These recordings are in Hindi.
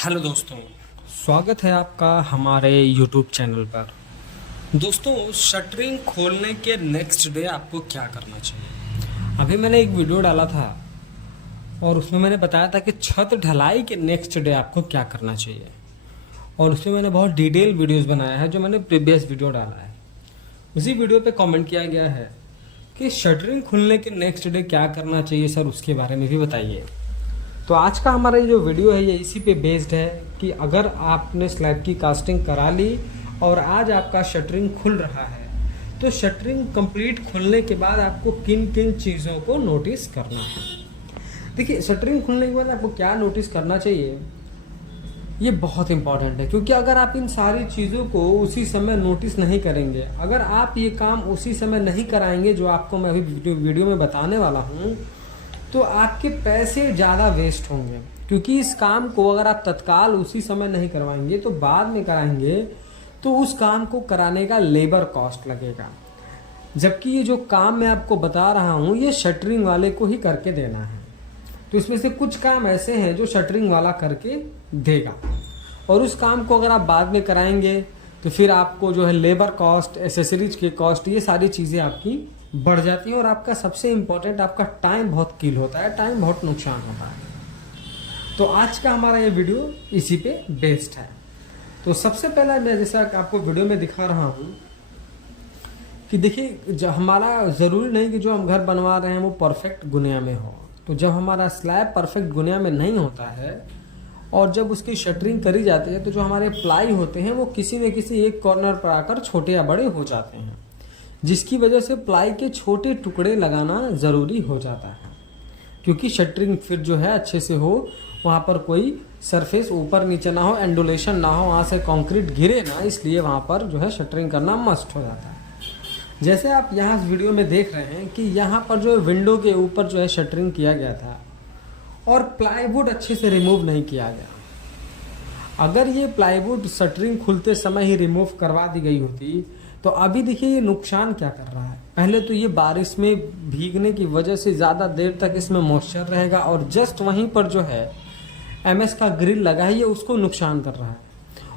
हेलो दोस्तों, स्वागत है आपका हमारे YouTube चैनल पर। दोस्तों, शटरिंग खोलने के नेक्स्ट डे आपको क्या करना चाहिए। अभी मैंने एक वीडियो डाला था और उसमें मैंने बताया था कि छत ढलाई के नेक्स्ट डे आपको क्या करना चाहिए, और उसमें मैंने बहुत डिटेल वीडियोस बनाया है जो मैंने प्रीवियस वीडियो डाला है। उसी वीडियो पे कमेंट किया गया है कि शटरिंग खुलने के नेक्स्ट डे क्या करना चाहिए सर, उसके बारे में भी बताइए। तो आज का हमारा ये जो वीडियो है ये इसी पे बेस्ड है कि अगर आपने स्लैब की कास्टिंग करा ली और आज आपका शटरिंग खुल रहा है, तो शटरिंग कंप्लीट खुलने के बाद आपको किन किन चीज़ों को नोटिस करना है। देखिए, शटरिंग खुलने के बाद आपको क्या नोटिस करना चाहिए, ये बहुत इंपॉर्टेंट है। क्योंकि अगर आप इन सारी चीज़ों को उसी समय नोटिस नहीं करेंगे, अगर आप ये काम उसी समय नहीं कराएंगे जो आपको मैं अभी वीडियो में बताने वाला हूँ, तो आपके पैसे ज़्यादा वेस्ट होंगे। क्योंकि इस काम को अगर आप तत्काल उसी समय नहीं करवाएंगे तो बाद में कराएंगे तो उस काम को कराने का लेबर कॉस्ट लगेगा। जबकि ये जो काम मैं आपको बता रहा हूँ ये शटरिंग वाले को ही करके देना है। तो इसमें से कुछ काम ऐसे हैं जो शटरिंग वाला करके देगा, और उस काम को अगर आप बाद में कराएंगे तो फिर आपको जो है लेबर कॉस्ट, एसेसरीज के कॉस्ट, ये सारी चीज़ें आपकी बढ़ जाती है। और आपका सबसे इम्पोर्टेंट आपका टाइम बहुत किल होता है, टाइम बहुत नुकसान होता है। तो आज का हमारा ये वीडियो इसी पे बेस्ड है। तो सबसे पहला मैं जैसा आपको वीडियो में दिखा रहा हूँ कि देखिए, जब हमारा ज़रूरी नहीं कि जो हम घर बनवा रहे हैं वो परफेक्ट गुनिया में हो। तो जब हमारा स्लैब परफेक्ट गुनिया में नहीं होता है और जब उसकी शटरिंग करी जाती है, तो जो हमारे प्लाई होते हैं वो किसी न किसी एक कॉर्नर पर आकर छोटे या बड़े हो जाते हैं, जिसकी वजह से प्लाई के छोटे टुकड़े लगाना ज़रूरी हो जाता है। क्योंकि शटरिंग फिर जो है अच्छे से हो, वहाँ पर कोई सरफेस ऊपर नीचे ना हो, एंडुलेशन ना हो, वहाँ से कंक्रीट गिरे ना, इसलिए वहाँ पर जो है शटरिंग करना मस्ट हो जाता है। जैसे आप यहाँ वीडियो में देख रहे हैं कि यहाँ पर जो विंडो के ऊपर जो है शटरिंग किया गया था और प्लाईवुड अच्छे से रिमूव नहीं किया गया। अगर ये प्लाईवुड शटरिंग खुलते समय ही रिमूव करवा दी गई होती तो अभी देखिए ये नुकसान क्या कर रहा है। पहले तो ये बारिश में भीगने की वजह से ज़्यादा देर तक इसमें मॉइस्चर रहेगा, और जस्ट वहीं पर जो है एमएस का ग्रिल लगा है ये उसको नुकसान कर रहा है।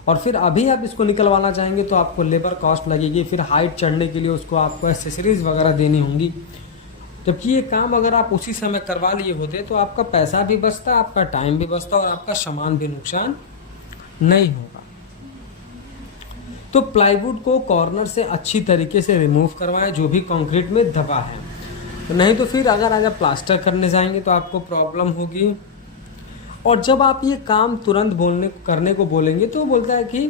और फिर अभी आप इसको निकलवाना चाहेंगे तो आपको लेबर कॉस्ट लगेगी, फिर हाइट चढ़ने के लिए उसको आपको एसेसरीज वगैरह देनी होंगी। जबकि ये काम अगर आप उसी समय करवा लिए होते तो आपका पैसा भी बचता, आपका टाइम भी बचता और आपका सामान भी नुकसान नहीं होगा। तो प्लाईवुड को कॉर्नर से अच्छी तरीके से रिमूव करवाएं जो भी कंक्रीट में दबा है। तो नहीं तो फिर अगर आज आप प्लास्टर करने जाएंगे तो आपको प्रॉब्लम होगी। और जब आप ये काम तुरंत करने को बोलेंगे तो बोलता है कि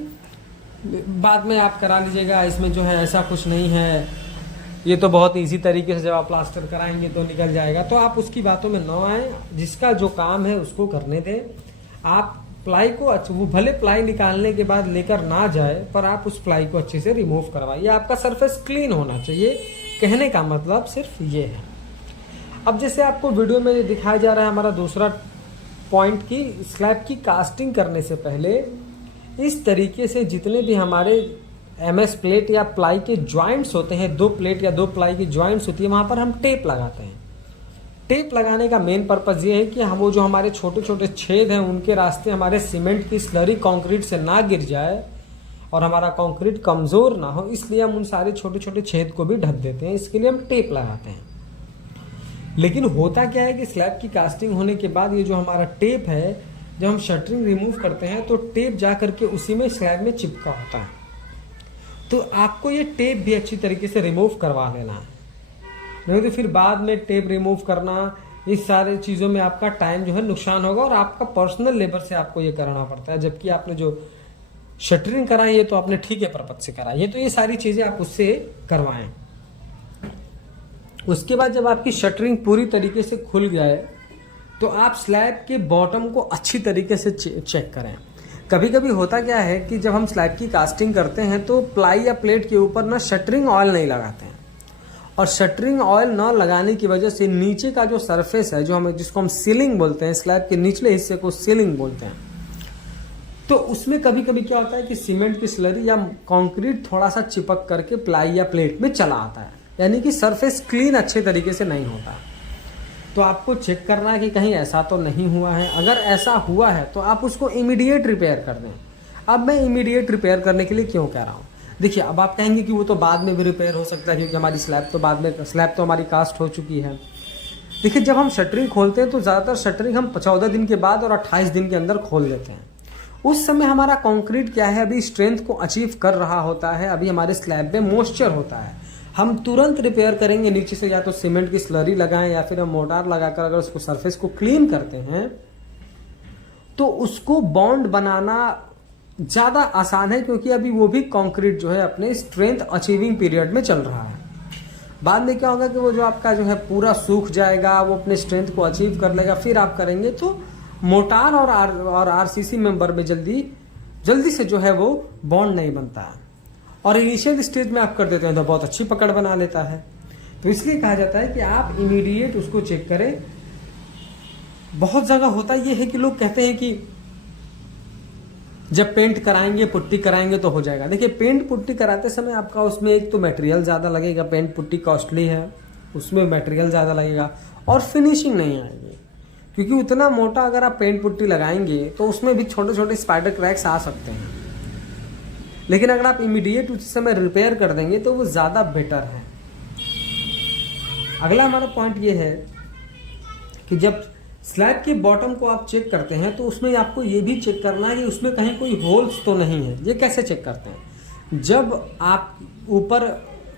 बाद में आप करा लीजिएगा, इसमें जो है ऐसा कुछ नहीं है, ये तो बहुत इजी तरीके से जब आप प्लास्टर कराएंगे तो निकल जाएगा। तो आप उसकी बातों में न आए, जिसका जो काम है उसको करने दें। आप प्लाई को वो भले प्लाई निकालने के बाद लेकर ना जाए, पर आप उस प्लाई को अच्छे से रिमूव करवाइए। आपका सरफेस क्लीन होना चाहिए, कहने का मतलब सिर्फ ये है। अब जैसे आपको वीडियो में दिखाया जा रहा है हमारा दूसरा पॉइंट की स्लैब की कास्टिंग करने से पहले इस तरीके से जितने भी हमारे एमएस प्लेट या प्लाई के ज्वाइंट्स होते हैं, दो प्लेट या दो प्लाई की ज्वाइंट्स होती है, वहाँ पर हम टेप लगाते हैं। टेप लगाने का मेन पर्पज़ ये है कि हम वो जो हमारे छोटे छोटे छेद हैं उनके रास्ते हमारे सीमेंट की स्लरी कंक्रीट से ना गिर जाए और हमारा कंक्रीट कमज़ोर ना हो, इसलिए हम उन सारे छोटे छोटे छेद को भी ढक देते हैं। इसके लिए हम टेप लगाते हैं। लेकिन होता क्या है कि स्लैब की कास्टिंग होने के बाद ये जो हमारा टेप है, जब हम शटरिंग रिमूव करते हैं तो टेप जा करके उसी में स्लैब में चिपका होता है। तो आपको ये टेप भी अच्छी तरीके से रिमूव करवा लेना है, नहीं तो फिर बाद में टेप रिमूव करना, इस सारे चीज़ों में आपका टाइम जो है नुकसान होगा और आपका पर्सनल लेबर से आपको ये करना पड़ता है। जबकि आपने जो शटरिंग कराई है तो आपने ठीक है पर्पज से कराई है, तो ये सारी चीज़ें आप उससे करवाएं। उसके बाद जब आपकी शटरिंग पूरी तरीके से खुल जाए तो आप स्लैब के बॉटम को अच्छी तरीके से चेक करें। कभी कभी होता क्या है कि जब हम स्लैब की कास्टिंग करते हैं तो प्लाई या प्लेट के ऊपर ना शटरिंग ऑयल नहीं लगाते हैं, और शटरिंग ऑयल न लगाने की वजह से नीचे का जो सरफेस है, जिसको हम सीलिंग बोलते हैं, स्लैब के निचले हिस्से को सीलिंग बोलते हैं, तो उसमें कभी कभी क्या होता है कि सीमेंट की स्लरी या कंक्रीट थोड़ा सा चिपक करके प्लाई या प्लेट में चला आता है, यानी कि सरफेस क्लीन अच्छे तरीके से नहीं होता। तो आपको चेक करना है कि कहीं ऐसा तो नहीं हुआ है। अगर ऐसा हुआ है तो आप उसको इमीडिएट रिपेयर कर दें। अब मैं इमीडिएट रिपेयर करने के लिए क्यों कह रहा हूँ, देखिए अब आप कहेंगे कि वो तो बाद में भी रिपेयर हो सकता है क्योंकि हमारी स्लैब तो हमारी कास्ट हो चुकी है। देखिए जब हम शटरिंग खोलते हैं तो ज़्यादातर शटरिंग हम 14 दिन के बाद और 28 दिन के अंदर खोल देते हैं। उस समय हमारा कंक्रीट क्या है, अभी स्ट्रेंथ को अचीव कर रहा होता है, अभी हमारे स्लैब में मॉइस्चर होता है। हम तुरंत रिपेयर करेंगे नीचे से, या तो सीमेंट की स्लरी लगाएं या फिर हम मोटार लगाकर अगर उसको सरफेस को क्लीन करते हैं तो उसको बॉन्ड बनाना ज़्यादा आसान है, क्योंकि अभी वो भी कंक्रीट जो है अपने स्ट्रेंथ अचीविंग पीरियड में चल रहा है। बाद में क्या होगा कि वो जो आपका जो है पूरा सूख जाएगा, वो अपने स्ट्रेंथ को अचीव कर लेगा, फिर आप करेंगे तो मोटार और आरसीसी मेंबर में जल्दी से जो है वो बॉन्ड नहीं बनता है। और इनिशियल स्टेज में आप कर देते हैं तो बहुत अच्छी पकड़ बना लेता है। तो इसलिए कहा जाता है कि आप इमीडिएट उसको चेक करें। बहुत जगह होता ये है कि लोग कहते हैं कि जब पेंट कराएंगे पुट्टी कराएंगे तो हो जाएगा। देखिए पेंट पुट्टी कराते समय आपका उसमें एक तो मटेरियल ज़्यादा लगेगा, पेंट पुट्टी कॉस्टली है, उसमें मटेरियल ज़्यादा लगेगा और फिनिशिंग नहीं आएगी, क्योंकि उतना मोटा अगर आप पेंट पुट्टी लगाएंगे तो उसमें भी छोटे छोटे स्पाइडर क्रैक्स आ सकते हैं। लेकिन अगर आप इमीडिएट उस समय रिपेयर कर देंगे तो वो ज़्यादा बेटर है। अगला हमारा पॉइंट ये है कि जब स्लैब के बॉटम को आप चेक करते हैं तो उसमें आपको ये भी चेक करना है कि उसमें कहीं कोई होल्स तो नहीं है। ये कैसे चेक करते हैं, जब आप ऊपर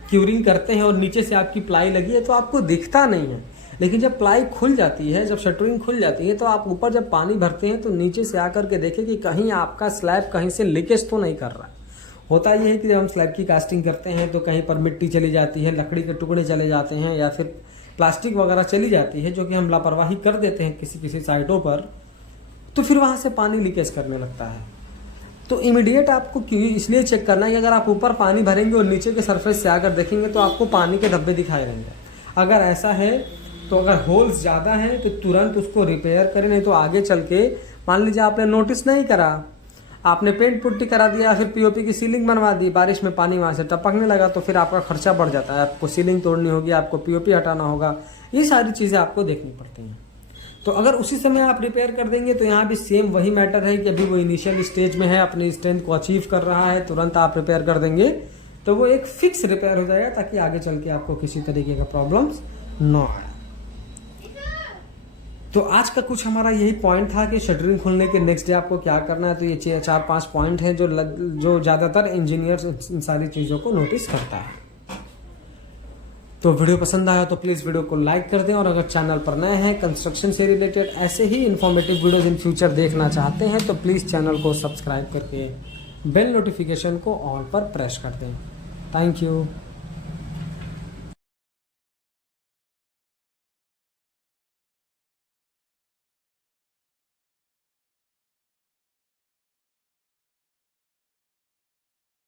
क्यूरिंग करते हैं और नीचे से आपकी प्लाई लगी है तो आपको दिखता नहीं है, लेकिन जब प्लाई खुल जाती है, जब शटरिंग खुल जाती है तो आप ऊपर जब पानी भरते हैं तो नीचे से आकर के देखें कि कहीं आपका स्लैब कहीं से लीकेज तो नहीं कर रहा है। होता यह है कि जब हम स्लैब की कास्टिंग करते हैं तो कहीं पर मिट्टी चली जाती है, लकड़ी के टुकड़े चले जाते हैं या फिर प्लास्टिक वगैरह चली जाती है, जो कि हम लापरवाही कर देते हैं किसी साइटों पर, तो फिर वहाँ से पानी लीकेज करने लगता है। तो इमीडिएट आपको इसलिए चेक करना है कि अगर आप ऊपर पानी भरेंगे और नीचे के सरफेस से आकर देखेंगे तो आपको पानी के धब्बे दिखाई देंगे। अगर ऐसा है तो अगर होल्स ज़्यादा हैं तो तुरंत उसको रिपेयर करें, नहीं तो आगे चल के मान लीजिए आपने नोटिस नहीं करा, आपने पेंट पुट्टी करा दिया, फिर पीओपी की सीलिंग बनवा दी, बारिश में पानी वहाँ से टपकने लगा तो फिर आपका खर्चा बढ़ जाता है। आपको सीलिंग तोड़नी होगी, आपको पीओपी हटाना होगा, ये सारी चीज़ें आपको देखनी पड़ती हैं। तो अगर उसी समय आप रिपेयर कर देंगे तो यहाँ भी सेम वही मैटर है कि अभी वो इनिशियल स्टेज में है, अपनी स्ट्रेंथ को अचीव कर रहा है, तुरंत आप रिपेयर कर देंगे तो वो एक फिक्स रिपेयर हो जाएगा, ताकि आगे चल के आपको किसी तरीके का प्रॉब्लम्स न आए। तो आज का कुछ हमारा यही पॉइंट था कि शटरिंग खोलने के नेक्स्ट डे आपको क्या करना है। तो ये 4-5 पॉइंट है जो ज़्यादातर इंजीनियर इन सारी चीज़ों को नोटिस करता है। तो वीडियो पसंद आया तो प्लीज़ वीडियो को लाइक कर दें, और अगर चैनल पर नए हैं कंस्ट्रक्शन से रिलेटेड ऐसे ही इन्फॉर्मेटिव वीडियोज़ इन फ्यूचर देखना चाहते हैं तो प्लीज़ चैनल को सब्सक्राइब करके बेल नोटिफिकेशन को ऑल पर प्रेस कर दें। Thank you.